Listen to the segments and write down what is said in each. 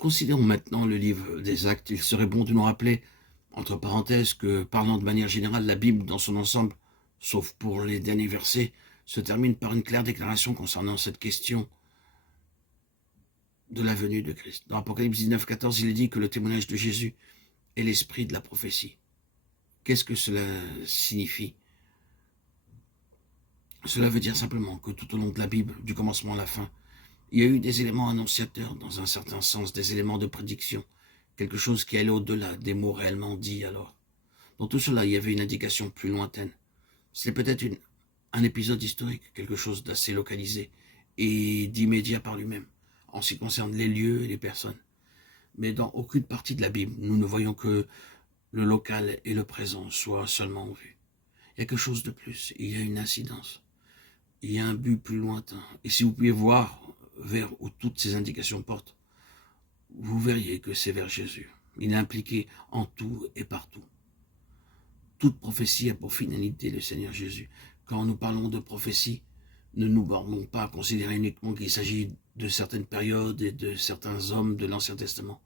Considérons maintenant le livre des Actes. Il serait bon de nous rappeler, entre parenthèses, que, parlant de manière générale, la Bible dans son ensemble, sauf pour les derniers versets, se termine par une claire déclaration concernant cette question de la venue de Christ. Dans Apocalypse 19, 14, il est dit que le témoignage de Jésus est l'esprit de la prophétie. Qu'est-ce que cela signifie? Cela veut dire simplement que tout au long de la Bible, du commencement à la fin, il y a eu des éléments annonciateurs, dans un certain sens, des éléments de prédiction, quelque chose qui allait au-delà des mots réellement dits alors. Dans tout cela, il y avait une indication plus lointaine. C'était peut-être un épisode historique, quelque chose d'assez localisé et d'immédiat par lui-même, en ce qui concerne les lieux et les personnes. Mais dans aucune partie de la Bible, nous ne voyons que le local et le présent soient seulement en vue. Il y a quelque chose de plus, il y a une incidence, il y a un but plus lointain. Et si vous pouviez voir vers où toutes ces indications portent, vous verriez que c'est vers Jésus. Il est impliqué en tout et partout. Toute prophétie a pour finalité le Seigneur Jésus. Quand nous parlons de prophétie, ne nous bornons pas à considérer uniquement qu'il s'agit de certaines périodes et de certains hommes de l'Ancien Testament.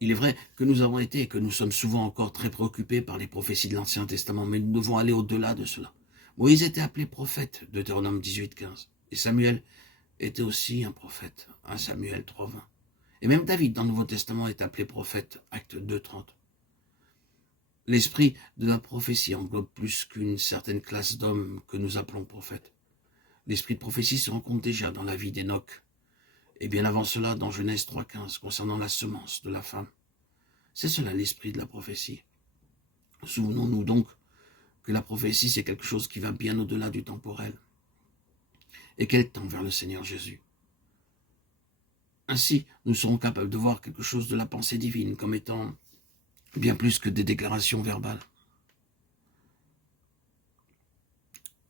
Il est vrai que nous avons été et que nous sommes souvent encore très préoccupés par les prophéties de l'Ancien Testament, mais nous devons aller au-delà de cela. Moïse était appelé prophète, Deutéronome 18, 15, et Samuel était aussi un prophète, 1 Samuel 3, 20. Et même David, dans le Nouveau Testament, est appelé prophète, Acte 2, 30. L'esprit de la prophétie englobe plus qu'une certaine classe d'hommes que nous appelons prophètes. L'esprit de prophétie se rencontre déjà dans la vie d'Enoch, et bien avant cela dans Genèse 3.15, concernant la semence de la femme. C'est cela l'esprit de la prophétie. Souvenons-nous donc que la prophétie, c'est quelque chose qui va bien au-delà du temporel, et qu'elle tend vers le Seigneur Jésus. Ainsi, nous serons capables de voir quelque chose de la pensée divine comme étant bien plus que des déclarations verbales.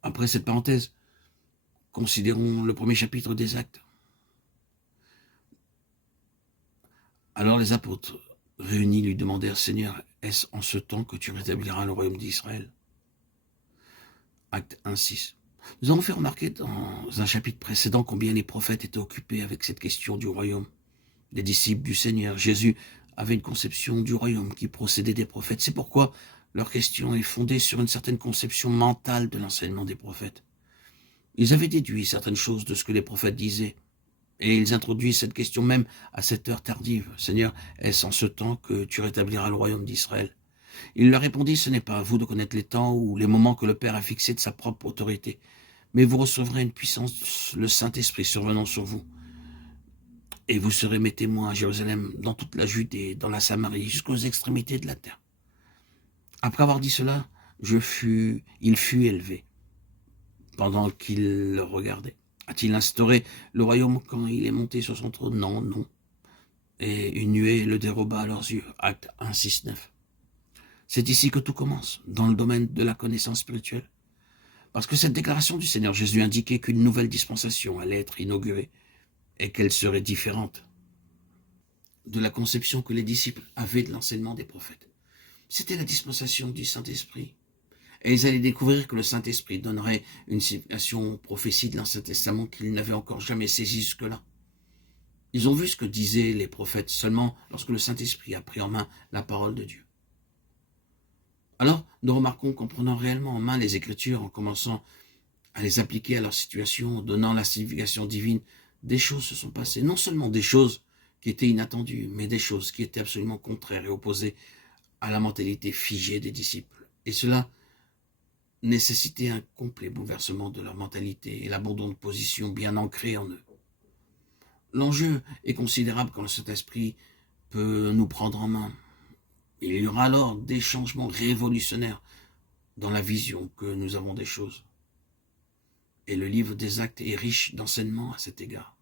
Après cette parenthèse, considérons le premier chapitre des Actes. Alors les apôtres réunis lui demandèrent, « Seigneur, est-ce en ce temps que tu rétabliras le royaume d'Israël » Acte 1, 6. Nous avons fait remarquer dans un chapitre précédent combien les prophètes étaient occupés avec cette question du royaume. Les disciples du Seigneur, Jésus, avaient une conception du royaume qui procédait des prophètes. C'est pourquoi leur question est fondée sur une certaine conception mentale de l'enseignement des prophètes. Ils avaient déduit certaines choses de ce que les prophètes disaient, et ils introduisent cette question même à cette heure tardive. « Seigneur, est-ce en ce temps que tu rétabliras le royaume d'Israël » Il leur répondit, « Ce n'est pas à vous de connaître les temps ou les moments que le Père a fixés de sa propre autorité, mais vous recevrez une puissance, le Saint-Esprit survenant sur vous. Et vous serez mes témoins à Jérusalem, dans toute la Judée, dans la Samarie, jusqu'aux extrémités de la terre. » Après avoir dit cela, il fut élevé, pendant qu'il le regardait. A-t-il instauré le royaume quand il est monté sur son trône? Non, non. Et une nuée le déroba à leurs yeux. Acte 1, 6, 9. C'est ici que tout commence, dans le domaine de la connaissance spirituelle. Parce que cette déclaration du Seigneur Jésus indiquait qu'une nouvelle dispensation allait être inaugurée et qu'elle serait différente de la conception que les disciples avaient de l'enseignement des prophètes. C'était la dispensation du Saint-Esprit. Et ils allaient découvrir que le Saint-Esprit donnerait une signification aux prophéties de l'Ancien Testament qu'ils n'avaient encore jamais saisie jusque-là. Ils ont vu ce que disaient les prophètes seulement lorsque le Saint-Esprit a pris en main la parole de Dieu. Alors, nous remarquons qu'en prenant réellement en main les Écritures, en commençant à les appliquer à leur situation, en donnant la signification divine, des choses se sont passées. Non seulement des choses qui étaient inattendues, mais des choses qui étaient absolument contraires et opposées à la mentalité figée des disciples. Et cela nécessitait un complet bouleversement de leur mentalité et l'abandon de position bien ancrée en eux. L'enjeu est considérable quand le Saint-Esprit peut nous prendre en main. Il y aura alors des changements révolutionnaires dans la vision que nous avons des choses. Et le livre des Actes est riche d'enseignements à cet égard.